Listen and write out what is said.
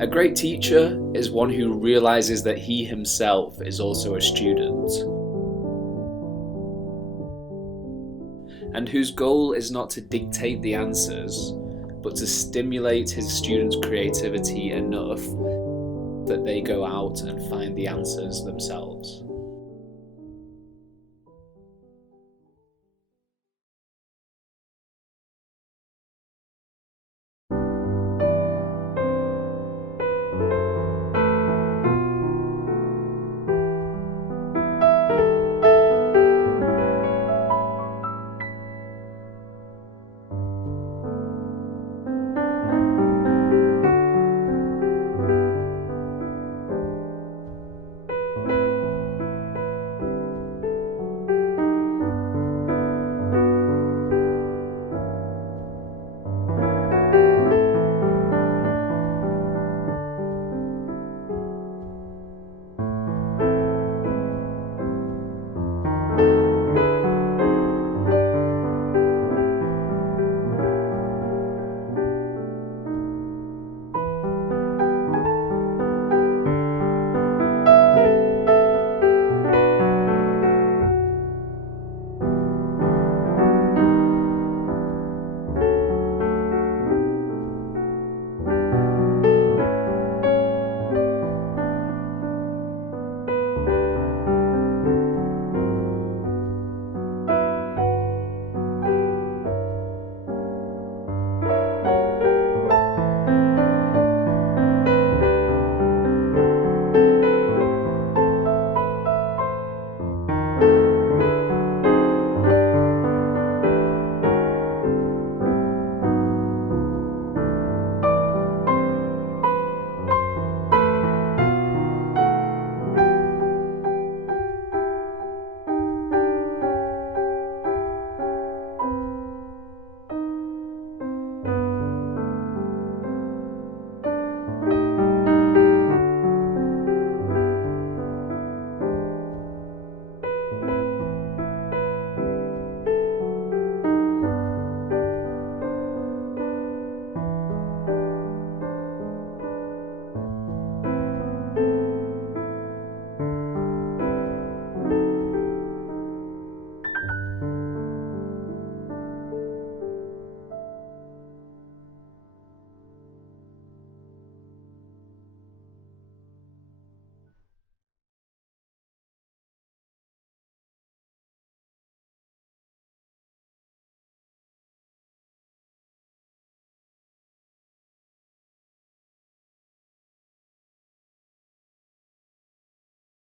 A great teacher is one who realizes that he himself is also a student, and whose goal is not to dictate the answers, but to stimulate his students' creativity enough that they go out and find the answers themselves.